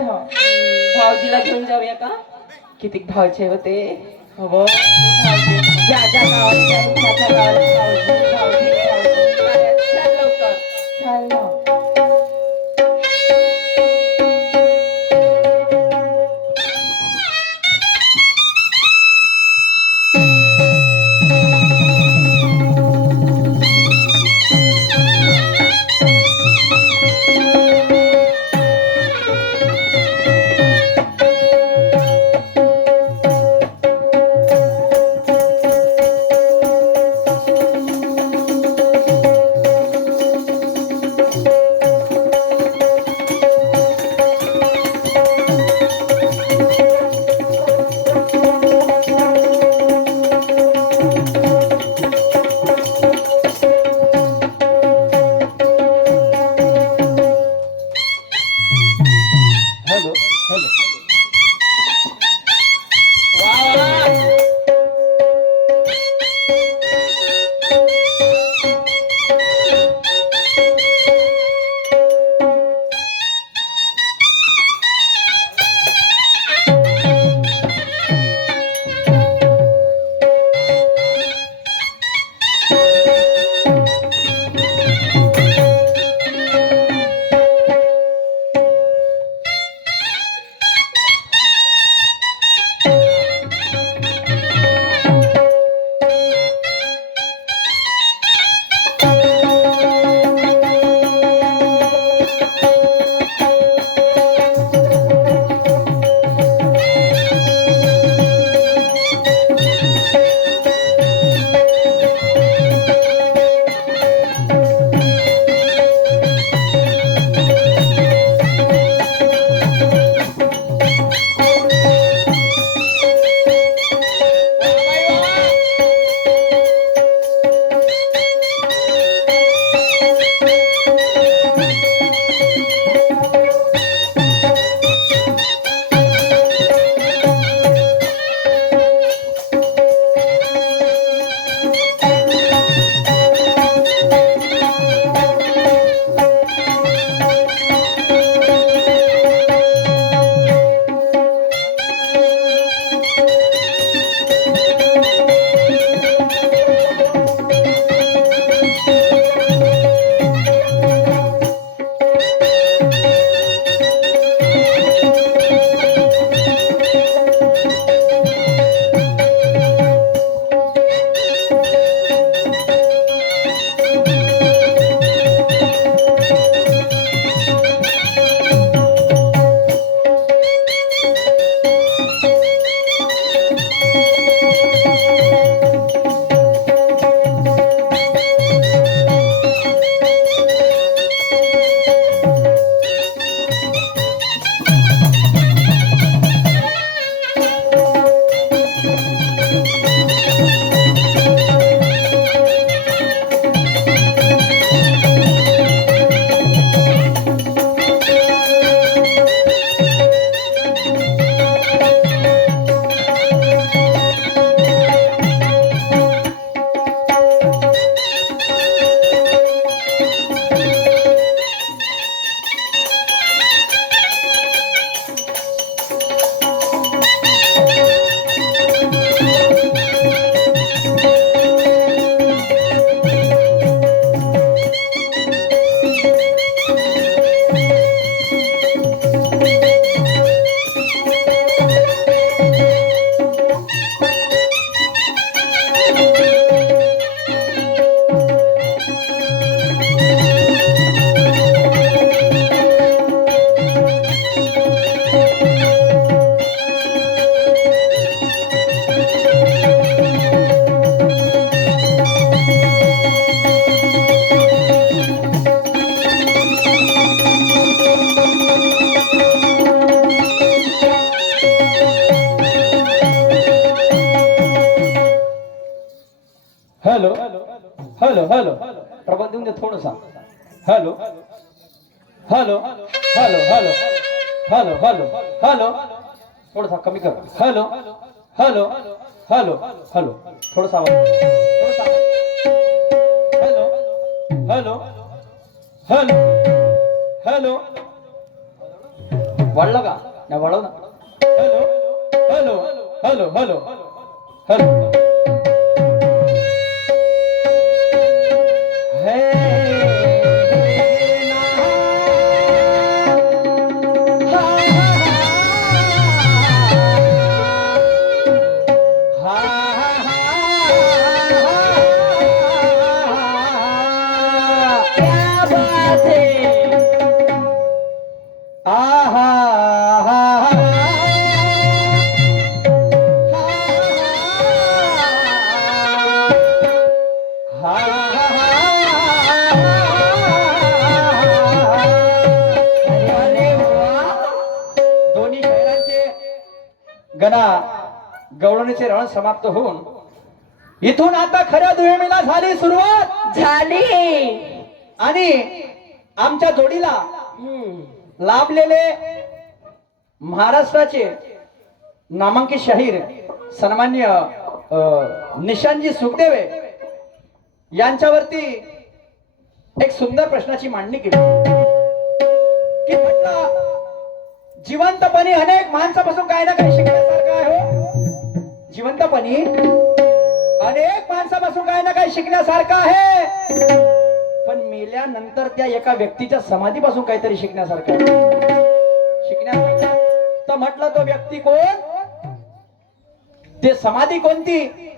अनाथ भाऊजीला घेऊन जाऊया का? किती भावचे होते हो भाऊजी. ज्या ज्या गावात जाईल त्या त्या गावात भाऊजी भाऊजी भाऊजी. अरे, चल लवकर चल ना. Hello hello. वा वा. Hello hello hello. प्रबंध देऊन दे थोडंसा. Hello hello hello hello hello hello hello. थोडासा कमी कर. Hello hello hello hello. थोडासा आवाज. थोडासा आवाज. हॅलो हॅलो हॅलो हॅलो वाढलं का नाही वाढव ना hello hello hello hello hello दोन्ही शहरांचे गणा गवळणीचे रण समाप्त होऊन इथून आता खऱ्या दुहेमीला झाली सुरुवात झाली. आणि आमच्या जोडीला लाभलेले महाराष्ट्राचे नामांकित शाहीर सन्मान्य निशांतजी सुखदेवे यांच्यावरती एक सुंदर प्रश्नाची मांडणी केली की म्हटलं जिवंतपणी अनेक माणसापासून काही ना काही शिकण्यासारखं आहे हो. जिवंतपणी अनेक माणसापासून काही ना काही शिकण्यासारखं आहे, पण मेल्यानंतर त्या एका व्यक्तीच्या समाधीपासून काहीतरी शिकण्यासारखं आहे. शिकण्यासारखं तर म्हटलं तो व्यक्ती कोण, ते समाधी कोणती.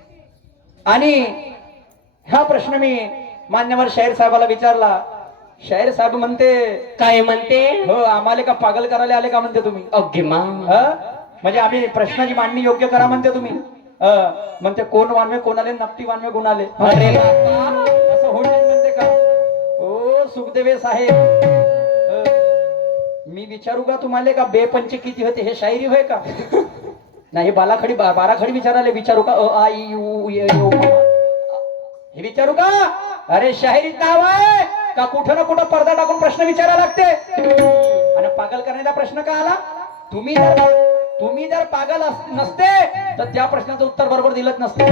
आणि हा प्रश्न मी मान्यवर शाहीर साहेबाला विचारला. शाहीर साहेब म्हणते काय म्हणते. हो आम्हाला का पागल करायला आले का म्हणते तुम्ही. ओके मा म्हणजे आम्ही प्रश्नाची मांडणी योग्य करा म्हणते तुम्ही. म्हणते कोण वानवे कोणाले नक्की वानवे गुणाले. अरे असं होईल म्हणते का. ओ सुखदेवे साहेब मी विचारू का तुम्हाला का बेपंचे किती होते हे शायरी होय का. नाही बाराखडी बाराखडी विचाराले विचारू का अ आ इ उ ए ओ हे विचारू का. अरे शाहिरीत नाव आहे का कुठं ना कुठं पडदा टाकून प्रश्न विचारायला लागते. आणि पागल करण्याचा प्रश्न का आला. तुम्ही जर पागल नसते तर त्या प्रश्नाचं उत्तर बरोबर दिलंच नसते.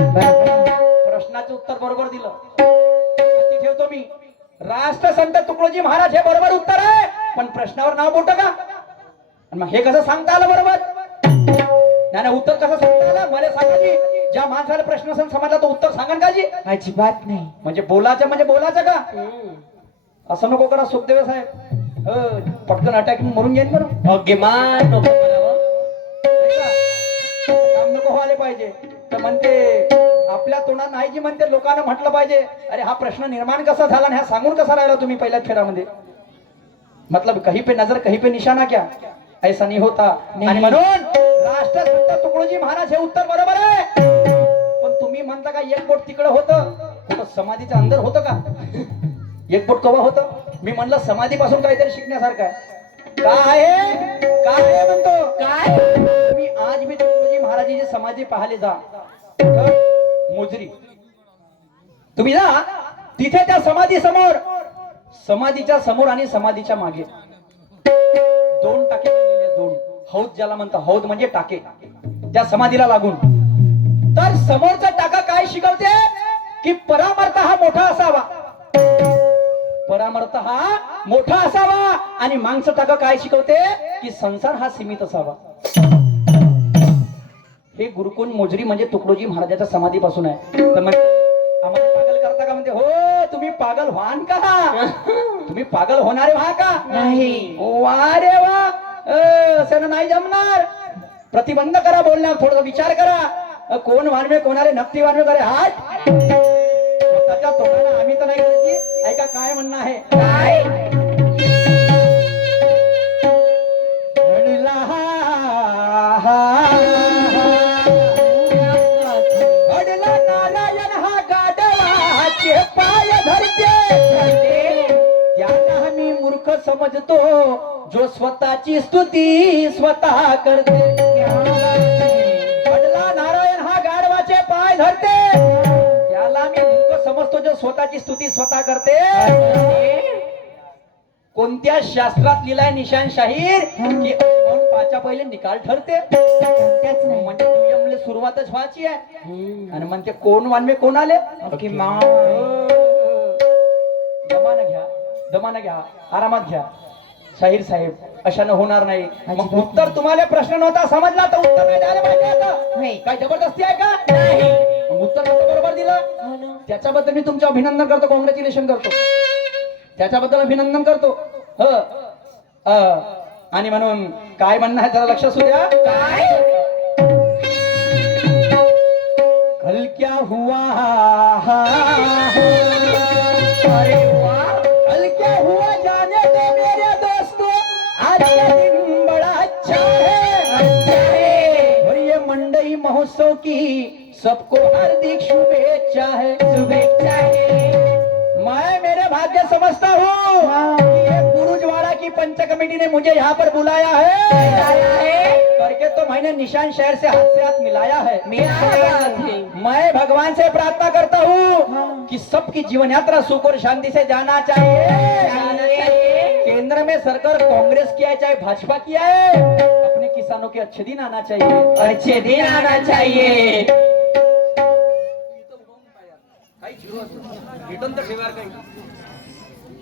प्रश्नाचं उत्तर बरोबर दिलं ती ठेवतो मी. राष्ट्रसंत तुकडोजी महाराज हे बरोबर उत्तर आहे, पण प्रश्नावर नाव मोठं का. मग हे कसं सांगता आलं बरोबर. नाही उत्तर कसं सांगता आलं मला सांगा जी. ज्या माणसाला प्रश्न समजला तो उत्तर सांगा का जी. अजिबात नाही. म्हणजे बोलायचं का. असं नको करा सुखदेव साहेब. पटकन अटॅक मरून येईन बरं. ओके मा नको करावं. काम नको व्हायला पाहिजे. तर म्हणते आपल्या तोंडात नाही जी म्हणते लोकांना म्हटलं पाहिजे अरे हा प्रश्न निर्माण कसा झाला आणि हा सांगून कसा राहिला तुम्ही पहिल्याच फेरामध्ये. मतलब कहीं पे नजर कहीं पे निशाना क्या ऐसा नहीं होता. आणि म्हणून राष्ट्रसंत तुकडोजी महाराज हे उत्तर बरोबर आहे. पण तुम्ही म्हणता का एक बोट तिकडं होतं कुठं समाधीच्या अंदर होतं का. एक बोट कवा होतं. मी म्हणलं समाधीपासून काहीतरी शिकण्यासारखं आहे. काय आहे म्हणतो काय. तुम्ही आज मी तुकडोजी महाराजांची समाधी पाहायला जा मोजरी. तुम्ही जा तिथे त्या समाधी समोर समाधीच्या समोर आणि समाधीच्या मागे 2 टाके बनलेले. 2 हौद ज्याला म्हणतात. हौद म्हणजे टाके त्या समाधीला लागून. तर समोरचा टाका काय शिकवते की परामर्थ हा मोठा असावा. परामर्थ हा मोठा असावा. आणि मागचं टाका काय शिकवते की संसार हा सीमित असावा. हे गुरुकुल मोजरी म्हणजे तुकडोजी महाराजाच्या समाधीपासून आहे. तर मग आम्हाला पागल करता का म्हणते. हो तुम्ही पागल व्हान का. तुम्ही पागल होणारे व्हा का नाही. वा रे वा. असं नाही जमणार. प्रतिबंध करा बोलण्यावर. थोडा विचार करा. कोण वानवे कोणारे नक्की वानवे करे हात स्वतःच्या तोंडाला आम्ही तर नाही करायची. ऐका काय म्हणणं आहे. काय. अडला नारायण हा गाढवाचे पाय धरते. त्याला मी मूर्ख समजतो जो स्वतःची स्तुती स्वतः करते. अडला नारायण हा गाढवाचे पाय धरते. त्याला मी मूर्ख समजतो जो स्वतःची स्तुती स्वतः करते. कोणत्या शास्त्रात लिहिलाय निशान शाहीर की पाच्या पहिले निकाल ठरते. त्याच नाही म्हणजे दुय्यमले सुरुवातच व्हायची आहे. आणि म्हणते कोण वानवे कोण आले. दमानं घ्या आरामात घ्या. शाहीर साहेब अशानं होणार नाही. मग उत्तर तुम्हाला प्रश्न नव्हता समजला तर उत्तर नाही द्यायला पाहिजे आता. नाही. काय जबरदस्ती आहे का? नाही. मग उत्तर कसं बरोबर दिलं? हो ना. त्याच्याबद्दल मी तुमचं अभिनंदन करतो, कॉंग्रॅच्युलेशन करतो, त्याच्याबद्दल अभिनंदन करतो. आणि म्हणून काय म्हणणं आहे जरा लक्ष असू द्या. काय? कल क्या हुआ? अरे वा. कल क्या हुआ जाने दो मेरे दोस्तों, आज का दिन बड़ा अच्छा है. और ये मंडई महोत्सव की सबको हार्दिक शुभेच्छा है. शुभेच्छा है. मैं मेरे भाग्य समझता हूँ कि ये गुरुद्वारा की पंच कमेटी ने मुझे यहाँ पर बुलाया है करके तो मैंने निशान शहर से हाथ मिलाया है. मैं भगवान से प्रार्थना करता हूँ कि सबकी जीवन यात्रा सुख और शांति से जाना चाहिए. केंद्र में सरकार कांग्रेस की है चाहे भाजपा की है, अपने किसानों के अच्छे दिन आना चाहिए. अच्छे दिन आना चाहिए.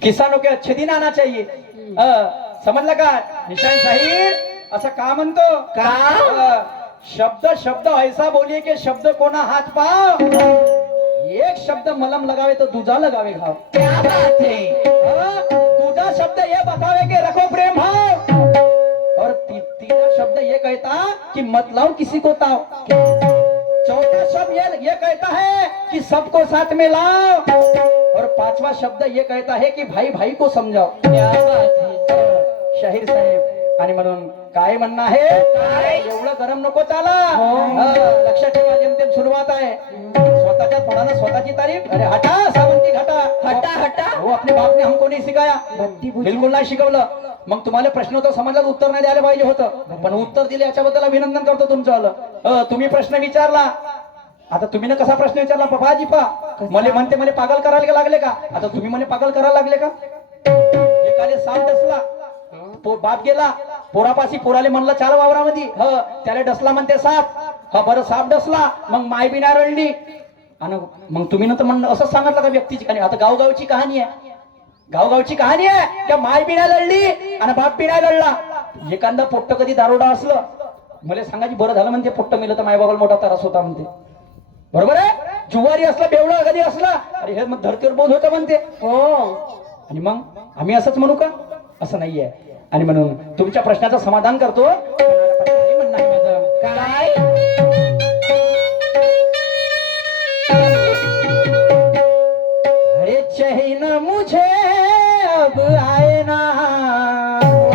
किसानों के अच्छे दिन आना चाहिए. समजलं का? निशान शाहीर असं का म्हणतो का? शब्द शब्द ऐसा बोलिए कि शब्द कोना हाथ पाव. एक शब्द मलम लगावे तो दूजा लगावे घाव. क्या बात है. दूजा शब्द ये बतावे कि रखो प्रेम भाव, और तीसरा शब्द ये कहता कि मत लाओ किसी को ताव. चौथा शब्द ये कहता है कि सबको साथ में लाओ, और पांचवा शब्द ये कहता है कि भाई भाई को समझाओ. क्या बात है. शाहीर साहेब आणि म्हणून काय म्हणणं आहे? एवढं गरम नको चाला. लक्षात ठेवा, जेमतेम सुरुवात आहे. स्वतःच्या तोंडानं स्वतःची तारीफ. अरे हटा सावंती घटा. हटा हटा. हो, अपने बाप ने हमको नहीं सिखाया. बिलकुल नाही शिकवलं. मग तुम्हाला प्रश्न होता समजला, उत्तर नाही द्यायला पाहिजे होतं, पण उत्तर दिले याच्याबद्दल अभिनंदन करतो तुमचं. तुम्ही प्रश्न विचारला. आता तुम्ही ना कसा प्रश्न विचारला? पप्पाजी पा मला म्हणते मला पागल करायला लागले का? आता तुम्ही मला पागल करायला लागले का? एकाले साप डसला, बाप गेला पोरापाशी, पोराले म्हणलं चाल वावरामध्ये. त्याला डसला म्हणते साप. बरं साप डसला, मग माय बी नाही रडली. आणि मग तुम्ही ना तर म्हणलं असं सांगितलं का व्यक्तीची कहाणी? आता गावगावची कहाणी आहे, गावगावची कहाणी आहे. त्या माय बी नाही लढली आणि बाप बी नाही लढला. एखादा पोट्ट कधी दारोडा असलं, मला सांगायची बरं झालं म्हणते पोट्ट मेलं तर माय बाबाला मोठा त्रास होता म्हणते. बरोबर आहे. जुवारी असलं, बेवडं कधी असलं, अरे हे मग धरतीवर बोध होतं म्हणते. हो. आणि मग आम्ही असंच म्हणू का? असं नाहीये. आणि म्हणून तुमच्या प्रश्नाचं समाधान करतो. काय म्हणणं आहे माझं? काय? अरे चैन मुझे अब आए ना.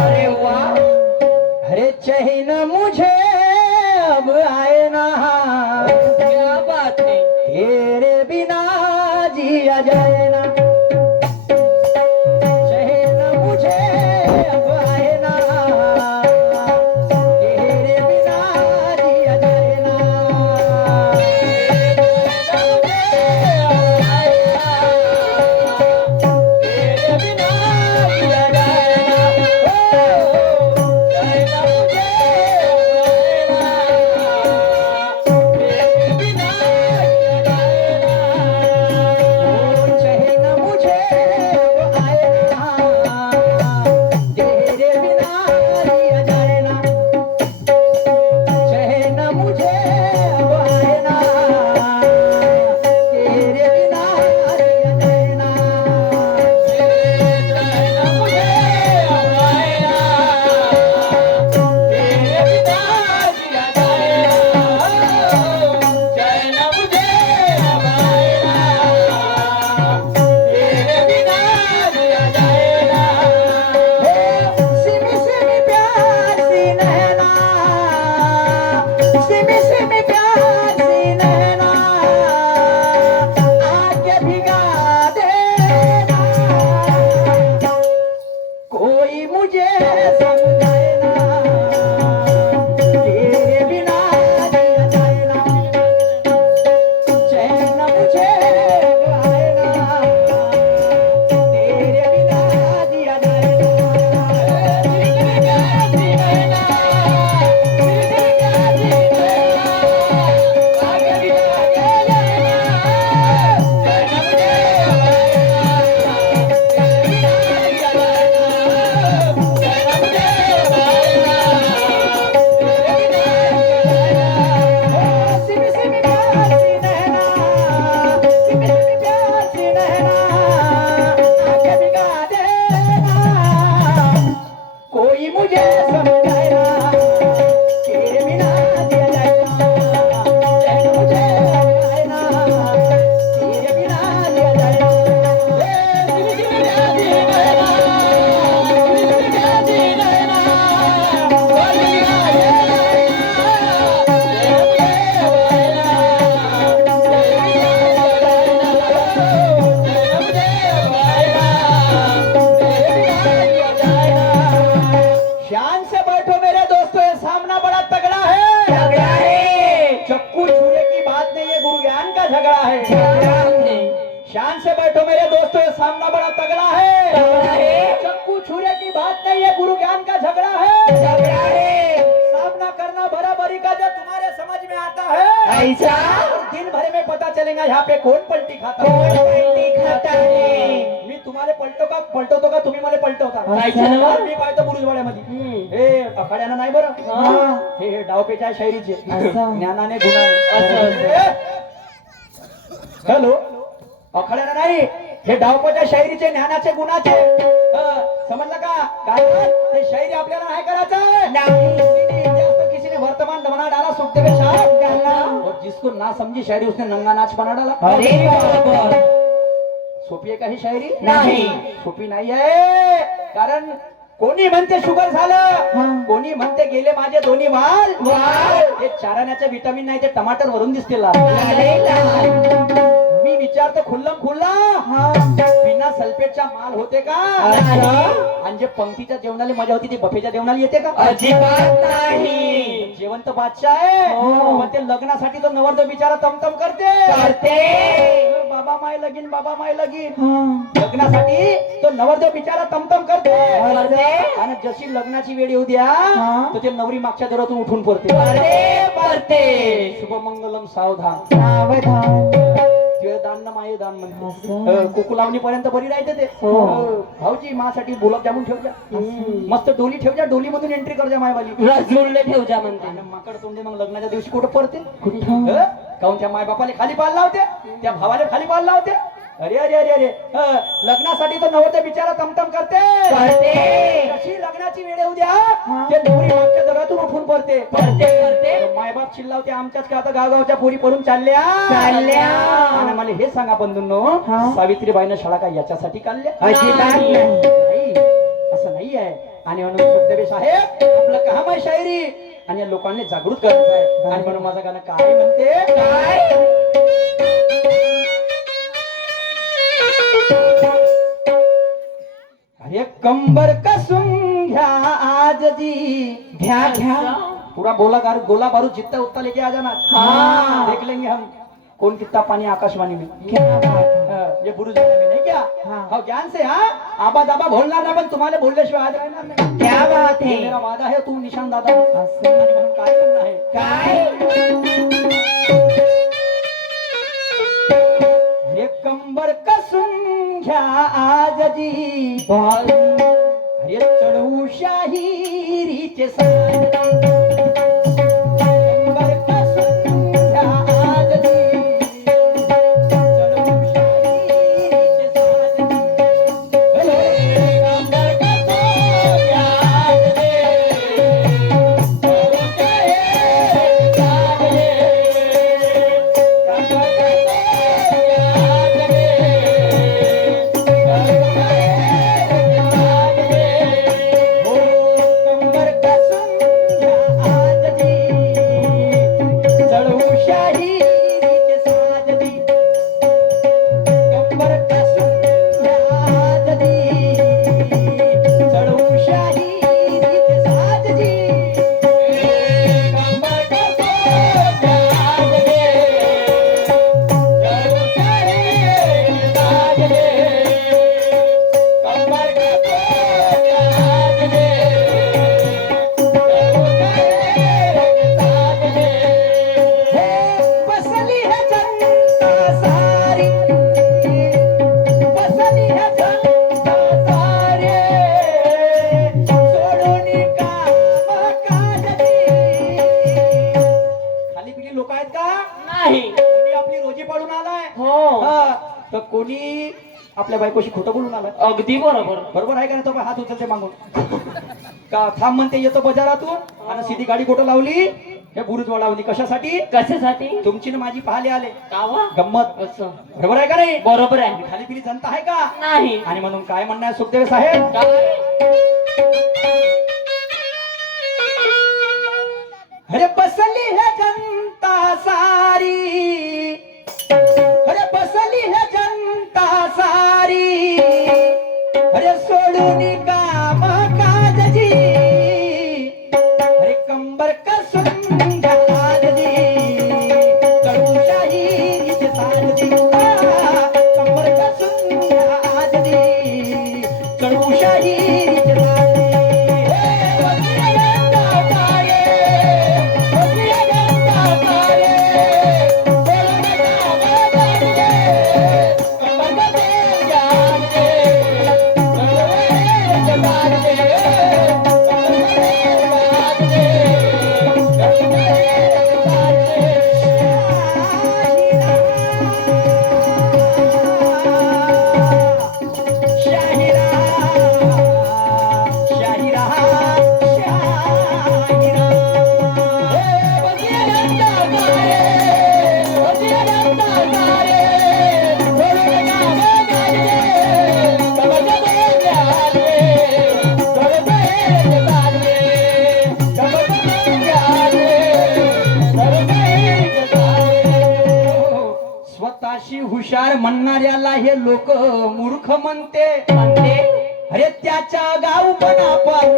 अरे वा. अरे चैन मुझे अब आए ना. क्या बात है. तेरे बिना जिया जाए ना. चैन मुझे अब आए ना. सामना बड़ा तगड़ा है, तगड़ा है। चक्कू छुरे की बात नहीं है, गुरु ज्ञान का झगड़ा है, झगड़ा है। सामना करना बराबरी का जो तुम्हारे समझ में आता है, ऐसा और दिन भर में पता चलेगा यहाँ पे कौन पलटी खाता कौन है। पलटी खाता है। मी तुम्हाला पलटवतो का तुम्ही मला पलटवता अच्छा. मी पाहतो बुरुजवाड्यामध्ये हम्म. हे अखाड्यानं नाही बरं, हा. हे डावपेच्या शायरीचे असं. ज्ञानाने गुणाने असं. हॅलो, अखाड्यानं नाही, हे डावपेच्या शायरीचे ज्ञानाचे गुणाचे. समजलं का काय हे शायरी आपल्याला नाही करायचं नाही. जास्त किसी ने वर्तमान बना डाला सुखदेव साहब डाला, और जिसको ना समझी शायरी उसने नंगा नाच बना डाला. अरे बरोबर. सोपी आहे का ही शायरी? नाही. सोपी नाही आहे, कारण कोणी म्हणते शुगर झालं, कोणी म्हणते गेले माझे दोन्ही वाल. हे चारण्याचे विटामिन नाही, ते टमाटर वरून दिसतील. लाले लाल. मी विचारतो खुल्लम खुल्ला, बिना सल्फेटचा माल होते का? नाही. आणि जे पंक्तीच्या जेवणाला मजा होती ती बफेच्या जेवणाला येते का? अजिबात नाही. जेवण तर बादशाह आहे, हो. पण ते लग्नासाठी तो नवरदेव बिचारा तमतम करते. बाबा माय लगीन, बाबा माय लगीन. लग्नासाठी तो नवरदेव बिचारा तमतम करते. आणि जशी लग्नाची वेळ येऊ द्या, तर ते नवरी मागच्या दरातून उठून पडते. अरे पडते. शुभमंगलम सावधान, सावधान. दान न माये दान म्हणते. कुकू लावणी पर्यंत बरी राहते ते. भाऊजी मासाठी गुलाबजामुन ठेवजा, मस्त डोली ठेवजा, डोली मधून एंट्री करजा मायवाली. रसगुल्ले ठेवजा म्हणते. आणि माकड तोंडे मग लग्नाच्या दिवशी कुठं पडते? काऊन त्या माय बापाले खाली पाल लावते, त्या भावाले खाली पाल लावते. अरे अरे अरे अरे, लग्नासाठी तो नवरदेव बिचारा तमतम करते. जशी लग्नाची वेळ येऊ द्या, ते नवरी मागच्या दरातून उठून पडते. मायबाप चिल्लावते, आमच्याच का आता गावगावच्या पोरी पडून चालल्या. आणि मला हे सांगा बंधूंनो, सावित्रीबाईनं शाळा काय याच्यासाठी काढल्या? नाही, असं नाही आहे. आणि म्हणून सुखदेव साहेब आपलं काम आहे शायरी, आणि या लोकांनी जागृत करायचं आहे. आणि म्हणून माझं गाणं काय म्हणते, काय अरे कंबर कसून घ्या आज जी, घ्या घ्या. पूरा गोला बारूद जितना उतना लेके आ जाना. हाँ. देख लेंगे हम कौन कितना पानी आकाशवाणी में. क्या बात है. ये बुरुज में नहीं क्या? हाँ ज्ञान से. हाँ आबा दाबा बोलना ना, पण तुम्हाला बोलल्याशिवाय आज राहणार नाही. क्या बात ये है. मेरा वादा है, तू निशान दादा. आणि म्हणून काय करणार आहे, काय. हे कंबर कसून घ्या आज जी, अरे चढवू शाहिरीचे साज. कंबर कसून घ्या आज जी, चढवू शाहिरीचे साज. कंबर कसून घ्या आज जी, चढवू शाहिरीचे साज. कंबर तर कोणी आपल्या बायकोशी खोटं बोलून आला. अगदी बरोबर. बरोबर आहे का नाही? तो पण हात उचलते मागून का थांब म्हणते येतो बाजारातून, आणि सीधी गाडी कुठं लावली, हे बुरुज वाढवली. कशासाठी? कशासाठी? तुमची ना माझी पाहाले आले. कावा गंमत. असं. बरोबर आहे का नाही? बरोबर आहे. खाली पिली जनता आहे का नाही. आणि म्हणून काय म्हणणं आहे सुखदेव साहेब, काय. अरे बसली है जनता सारी, अरे बसली है जनता सारी, अरे सोडून काम काज जी, अरे कंबर कसून घाल जी, कळूशाही साज जी, कंबर कसून घाल शाहिरीचे साजरे. स्वतःशी हुशार म्हणणाऱ्याला हे लोक मूर्ख म्हणते. अरे त्याच्या गावपणा पण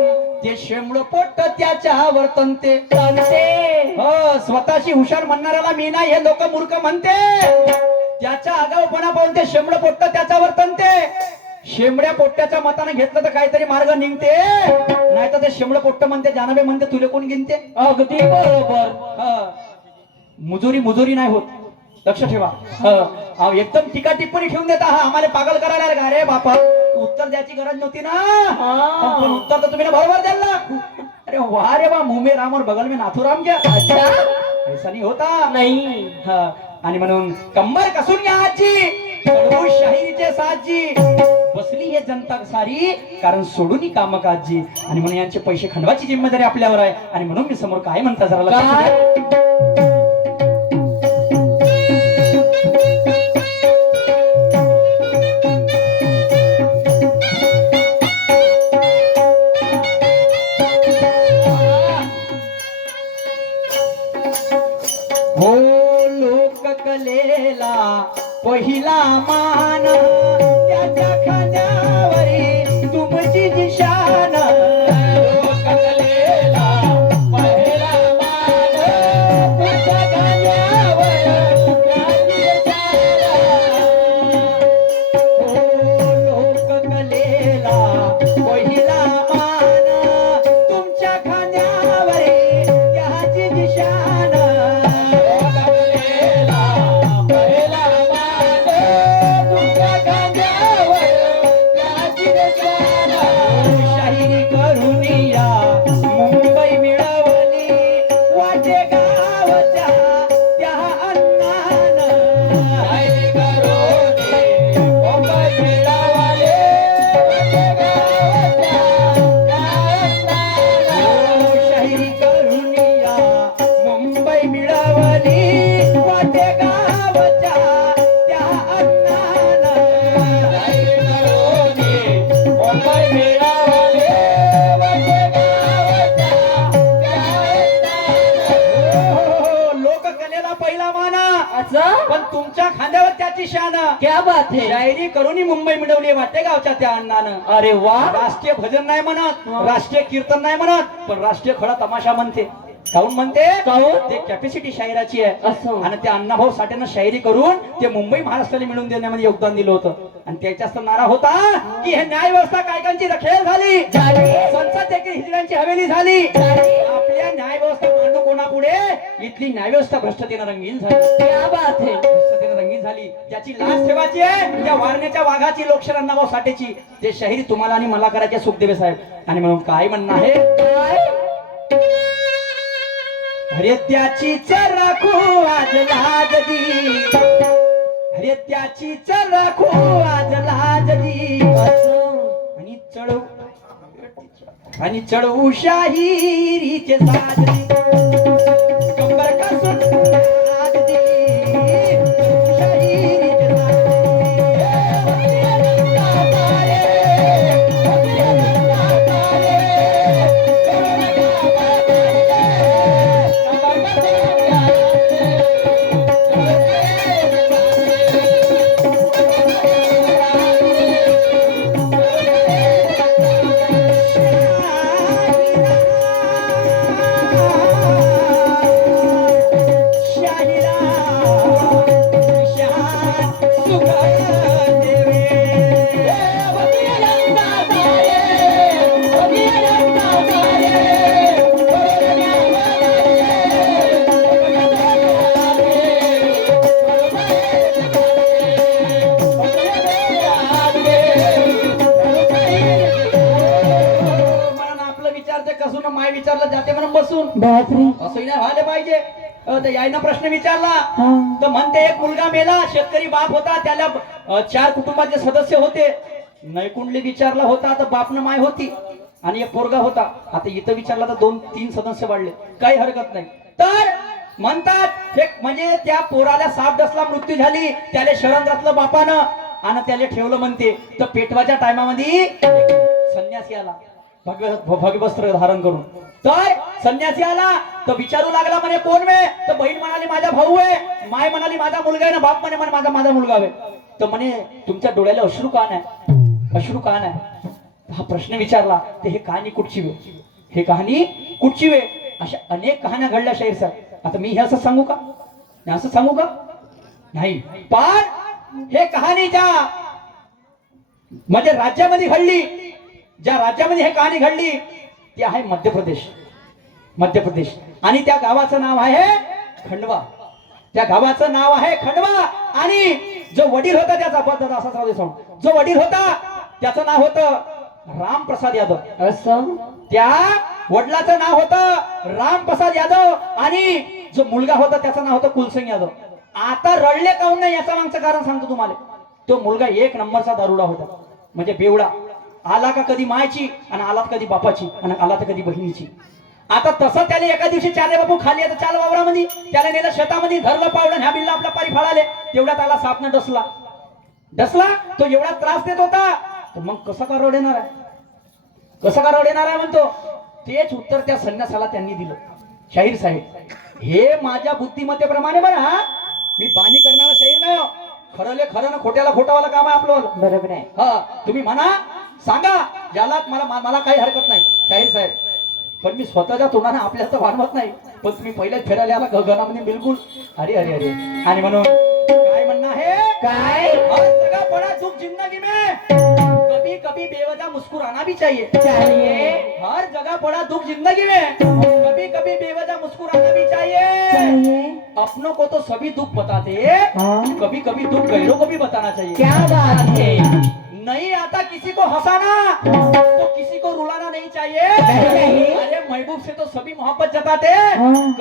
ते शेंबड पोट त्याच्या वर्तनते. हो, स्वतःशी हुशार म्हणणाऱ्याला मी नाही हे लोक मूर्ख म्हणते. त्याच्या आगाऊपणा पाहून ते शेंबड पोट्ट त्याच्या वर्तनते. शेंबड्या पोट्ट्याच्या मताने घेतलं तर काहीतरी मार्ग निघते, नाही तर ते शेंबड पोट्ट म्हणते जानबे म्हणते तुले कोण गिनते. अगदी बरोबर. मुजोरी नाही होत, लक्ष ठेवा. एकदम टीका टिप्पणी ठेवून देता हा आम्हाला पागल करायला का रे बापा. उत्तर द्यायची गरज नव्हती ना, पण उत्तर तर तुम्ही बरोबर द्याल. अरे वा रे वा, मुंबई राम और बगल में नाथुराम क्या. अच्छा ऐसा नाही होता. नाही. आणि म्हणून कंबर कसून या आजी चढवू शाहिरीचे साजी. बसली हे जनता सारी कारण सोडून कामकाजी. आणि म्हणून यांचे पैसे खंडवाची जिम्मेदारी आपल्यावर आहे. आणि म्हणून मी समोर काय म्हणता जरा लक्षात द्या. हो लोककलेला पहिला मान त्याच्या खांद्यावरी तुमची जी शान. लोककलेला पहिला मान त्याच्या खांद्यावर तुमची शान. हो लोककलेला पहिला मान तुमच्या खांद्यावरी त्याची जी शान. शाहिरी करून या मुंबई मिळवली वाटे गावच्या त्या अण्णानं. शाहिरी करून मुंबई मिळवली वाटे गावच्या त्या अण्णानं. शाहिरी करून या मुंबई मिळवली वाटे गावच्या त्या अण्णानं. शाहिरी करून मुंबई मिळवली वाटे गावच्या त्या अण्णानं. लोककलेला पहिला माना, असं पण तुमच्या खांद्यावर त्याची शान. क्या बात है. शायरी करून मुंबई मिळवली वाटे गावच्या त्या अण्णानं. अरे वा. राष्ट्रीय भजन नाही म्हणत, राष्ट्रीय कीर्तन नाही म्हणत, पण राष्ट्रीय खळा तमाशा म्हणते. काऊन म्हणते. काऊन? ते कॅपॅसिटी शायराची आहे. असं. आणि ते अण्णाभाऊ साठेनं शायरी करून ते मुंबई महाराष्ट्राला मिळवून देण्यामध्ये योगदान दिलं होतं. आणि त्याच्याच नारा होता की हे न्याय व्यवस्था कायकांची रखेल झाली. संसद देखील हिजड्यांची हवेली झाली. आपल्या न्याय व्यवस्था मांडू कोणापुढे. इथली न्याय व्यवस्था भ्रष्टतेनं रंगीन झाली. क्या बात है. भ्रष्टतेनं रंगीन झाली. त्याची लाच ठेवायची आहे त्या वारण्याच्या वाघाची लोकशाहीर अण्णाभाऊ साठेची. ते शाहिरी तुम्हाला आणि मला करायचे सुखदेवे साहेब. आणि म्हणून काय म्हणणं आहे. अरे त्याचीच राखू आज लाज दी. अरे त्याचीच राखू आज लाज दी. आणि चढवू शाहिरीचे साज दी. कंबर कसून आज दी. चढवू शाहिरीचे साज कसून माय विचारलं जाते म्हणून बसून बापरे असंही नाही व्हायला पाहिजे. तर यायनं प्रश्न विचारला हा तर म्हणते एक मुलगा मेला, शेतकरी बाप होता, त्याला 4 कुटुंबाचे सदस्य होते. नैकुंडली विचारला होता तर बापनं माय होती आणि एक पोरगा होता. आता इथं विचारला तर 2-3 सदस्य वाढले, काही हरकत नाही. तर म्हणतात हे म्हणजे त्या पोराला साप डसला, मृत्यू झाली, त्याला शरण घातलं बापानं आणि त्याला ठेवलं म्हणते. तर पेटवाच्या टायमामध्ये संन्यासी आला भगवे वस्त्र धारण करून. तर संन्यासी आला तर विचारू लागला म्हणे कोण वे? तर बहीण म्हणाली माझा भाऊ आहे, माय म्हणाली माझा मुलगा आहे ना, बाप म्हणे माझा मुलगा आहे. तर म्हणे तुमच्या डोळ्याला अश्रू का नाही, अश्रू का नाही? हा प्रश्न विचारला. तर हे कहाणी कुठची वे, हे कहाणी कुठची वे? अशा अनेक कहाण्या घडल्या शाहीर साहेब. आता मी हे असं सांगू का, असं सांगू का? नाही. पण हे कहाणी ज्या म्हणजे राज्यामध्ये घडली, ज्या राज्यामध्ये हे कहाणी घडली ती आहे मध्य प्रदेश. मध्य प्रदेश. आणि त्या गावाचं नाव आहे खंडवा. त्या गावाचं नाव आहे खंडवा. आणि जो वडील होता त्याचा पद्धत असा सांगू, जो वडील होता त्याचं नाव होतं रामप्रसाद यादव. असं त्या वडिलाचं नाव होतं रामप्रसाद यादव आणि जो मुलगा होता त्याचं नाव होतं कुलसिंग यादव. आता रडले काहून नाही याचं मागचं कारण सांगतो तुम्हाला. तो मुलगा 1 नंबरचा दारुडा होता, म्हणजे बेवडा. आला का कधी मायची आणि आला कधी बापाची आणि आला तर कधी बहिणीची. आता तसं त्याने एका दिवशी 4 बापू खाली आता 4 वावरामध्ये त्याला नेलं, शेतामध्ये धरलं पावलं, ह्या बिल्ला आपला पारी फाळाले. तेवढ्यात आला सापनं डसला. तो एवढा त्रास देत होता. तर मग कसं का रड येणार आहे, कसं का रड येणार आहे म्हणतो. तेच उत्तर त्या संन्यासाला त्यांनी दिलं. शाहीर साहेब हे माझ्या बुद्धिमत्तेप्रमाणे बरं, हा मी बाणी करणारा शाहीर नाही. खरंले खरं ना खोट्याला खोटावाला काम आहे आपलं. बरोबर आहे. हा तुम्ही म्हणा, सांगा, ज्याला मला काही हरकत नाही शाहीर साहेब. पण मी स्वतःच्या तोंडाने आपल्याला तर वाढवत नाही. पण तुम्ही पहिल्याच फिरायला आला गगनामध्ये बिलकुल. अरे अरे अरे. आणि म्हणून काय म्हणणं आहे, काय हर जगह बड़ा दुख जिंदगी में, कभी कभी बेवजह मुस्कुराना भी चाहिए. हर जगह बड़ा दुख जिंदगी में, कभी कभी बेवजह मुस्कुराना भी चाहिए. अपनों को तो सभी दुख बताते, कभी कभी दुख गैरों को भी बताना चाहिए. क्या बात है. नहीं आता किसी को हंसाना तो किसी को रुलाना नहीं चाहिए. नहीं. अरे महबूब से तो सभी मोहब्बत जताते,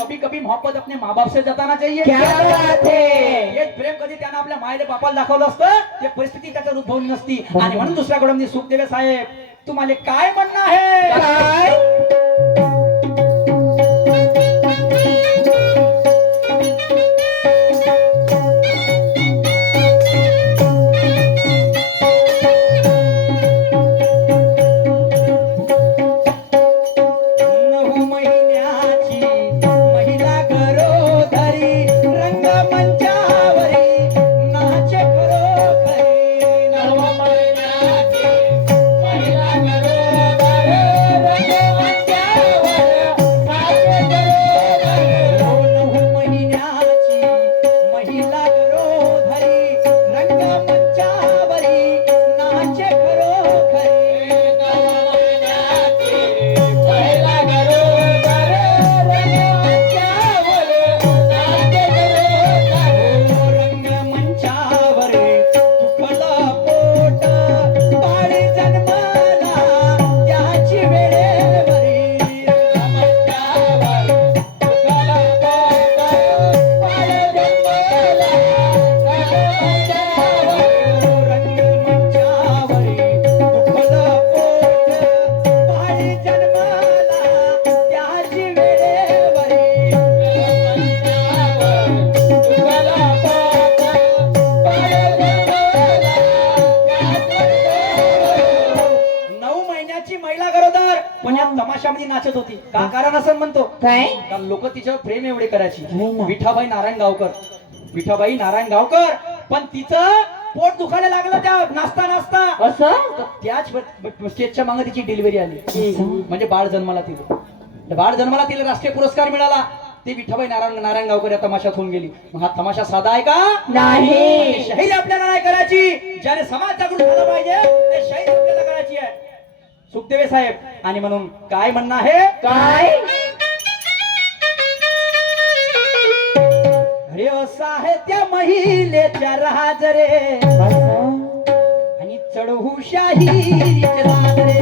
कभी कभी मोहब्बत अपने माँ बाप से जताना चाहिए. क्या बात है. हे प्रेम कधी त्यानं आपल्या मायले बापाला दाखवलं असतं, ते परिस्थिती त्याच्यावर उद्भवली नसती. आणि म्हणून दुसऱ्याकडे म्हणजे सुखदेव साहेब तुम्हाला काय म्हणणं आहे, काय तमाशामध्ये नाचत होती. का कारण असं म्हणतो, काय कारण लोक तिच्यावर प्रेम एवढे करायची. हो ना. विठाबाई नारायण गावकर. पण तिचं पोट दुखायला लागलं त्या नाचता. असं तर त्याच स्टेजच्या मागे तिची डिलिव्हरी आली. म्हणजे बाळ जन्माला तिला राष्ट्रीय पुरस्कार मिळाला. ती विठाबाई नारायण गावकर या तमाशात होऊन गेली. मग हा तमाशा साधा आहे का? नाही. शाहीर आपल्याला नाही करायची. ज्याने समाज जागृत झाला पाहिजे ते शाहीर आपल्याला करायची आहे, सुखदेव साहेब. आणि म्हणून काय म्हणणं आहे, काय अरे असा आहे त्या महिलेच्या राज रे, आणि चढवू शाहीर राज रे.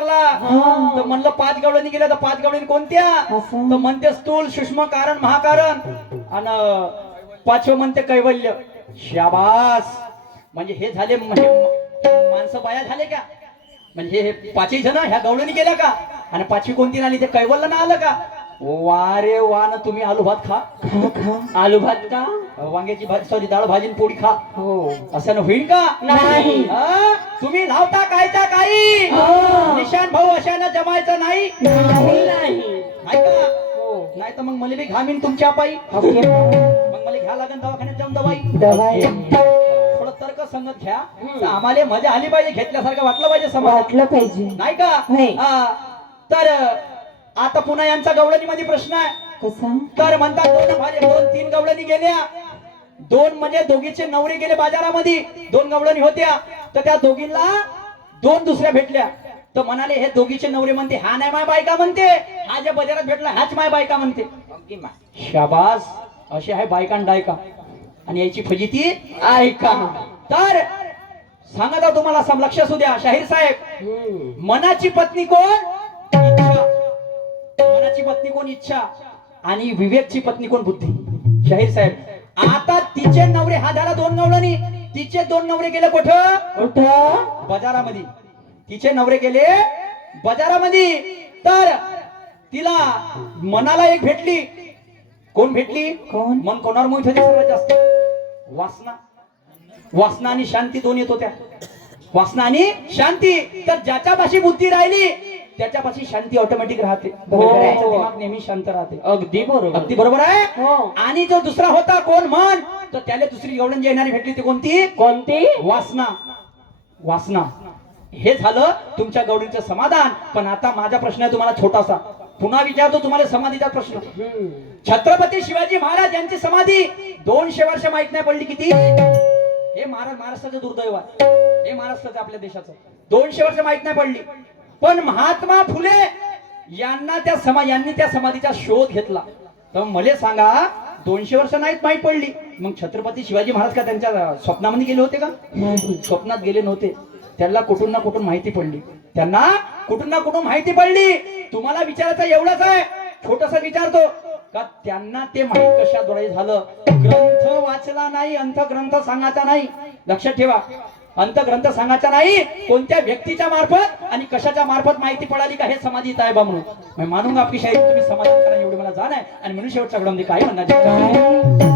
विचारला तर म्हणलं 5 गवळणी गेल्या तर 5 गवळणी कोणत्या तर म्हणते स्थूल सूक्ष्म कारण महाकारण आणि 5वं म्हणते कैवल्य. शाबास. म्हणजे हे झाले माणसं बाया झाले का म्हणजे हे 5ही जण ह्या गवळणी गेल्या का आणि 5वी कोणती आली ते कैवल्य ना आलं का. वा रे वा ना तुम्ही आलू भात खा आलू भात का वांग्याची भाजी सॉरी डाळ भाजी आणि पोळी खा. हो असं ना होईल का नाही. हा? तुम्ही लावता कायचा काही निशान भाऊ अशानं जमायचं नाही नाही नाही का. हो नाही तर मग मला बी घामीन तुमच्या पायी ओके मग मला घ्या लागेल दवाखान्यात जाऊन दवाई. दवाई थोडं तर्क संगत घ्या तर आम्हाला मजा आली पाहिजे घेतल्यासारखं वाटलं पाहिजे समाज वाटलं पाहिजे नाही का. नाही. हा. तर आता पुन्हा यांचा गवळणी मध्ये प्रश्न आहे. कसा तर म्हणतात 2-3 गवळणी गेल्या 2 म्हणजे दोघीचे नवरे गेले बाजारामध्ये 2 गवळणी होत्या तर त्या दोघींना 2 दुसऱ्या भेटल्या तर म्हणाले हे दोघीचे नवरे म्हणते हा नाही माय बायका म्हणते हा जे बाजारात भेटला हाच माय बायका म्हणते. शाबास. अशी आहे बायकान डायका आणि याची फजिती ऐका. तर सांगत आहो तुम्हाला लक्ष असू द्या शाहीर साहेब. मनाची पत्नी कोण इच्छा. मनाची पत्नी कोण इच्छा आणि विवेकची पत्नी कोण बुद्धी. शाहीर साहेब आता तिचे नवरे हा झाला 2 गवळणी तिचे 2 नवरे गेले कुठं बाजारामध्ये. तिचे नवरे गेले बाजारामध्ये तर तिला मनाला एक भेटली. कोण भेटली कोण मन कोणावर मोहित होते सर्वात जास्त वासना. वासना आणि शांती 2 येत होत्या. वासना आणि शांती. तर ज्याच्यापाशी बुद्धी राहिली त्याच्यापाशी शांती ऑटोमॅटिक राहते. दिमाग नेहमी शांत राहते. अगदी बरोबर अगदी बरोबर आहे. हो. आणि जो दुसरा होता कोण मन तर त्याला दुसरी गवळण येणारी भेटली ती कोणती कोणती वासना. वासना. हे झालं तुमच्या गवळीचं समाधान. पण आता माझा प्रश्न आहे तुम्हाला छोटासा पुन्हा विचारतो तुम्हाला समाधीचा प्रश्न. छत्रपती शिवाजी महाराज यांची समाधी 200 वर्ष माहित नाही पडली किती. हे महाराष्ट्राचं दुर्दैव आहे. हे महाराष्ट्राचं आपल्या देशाचं 200 वर्ष माहित नाही पडली. पण महात्मा फुले यांनी त्या समाधीचा शोध घेतला. तर मला सांगा 200 वर्ष नाहीत माहित पडली मग छत्रपती शिवाजी महाराज का त्यांच्या स्वप्नामध्ये गेले होते का स्वप्नात गेले नव्हते. त्यांना कुठून ना कुठून माहिती पडली. त्यांना कुठून ना कुठून माहिती पडली. तुम्हाला विचारायचं एवढंच आहे छोटस विचारतो का त्यांना ते माहित कशाद्वारे झालं. ग्रंथ वाचला नाही अंतग्रंथ सांगायचा नाही. लक्षात ठेवा अंतग्रंथ सांगायचा नाही. कोणत्या व्यक्तीच्या मार्फत आणि कशाच्या मार्फत माहिती पडाली का हे समाधी आहे बा म्हणून मैं मानूंगा आपली शाहीर तुम्ही समाधान करा एवढी मला जाण आहे. आणि म्हणून शेवटच्या घडामध्ये काय म्हणणार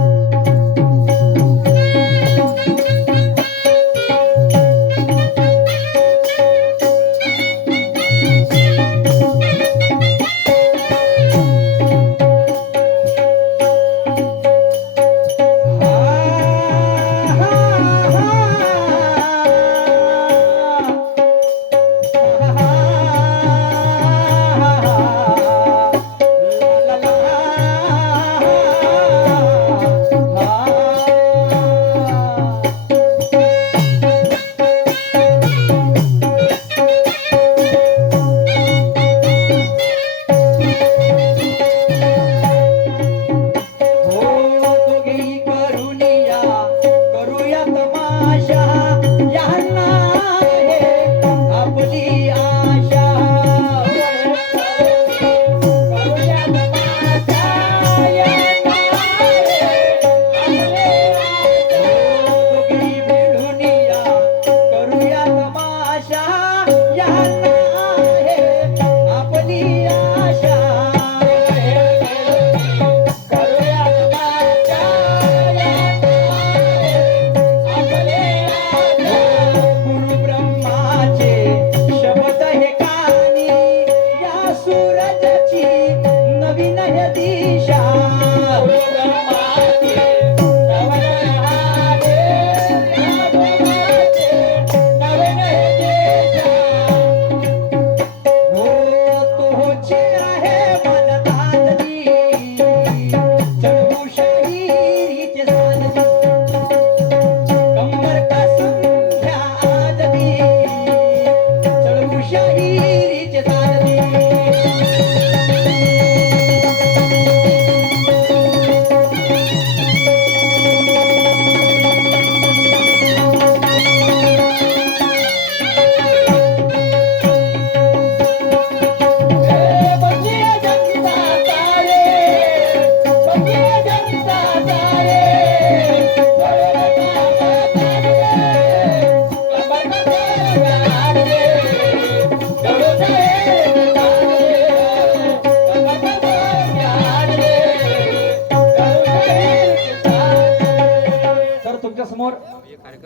समोर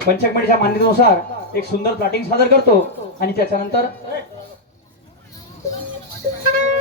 पंचकमणीच्या मान्यतेनुसार एक सुंदर प्लॅटिंग सादर करतो आणि त्याच्यानंतर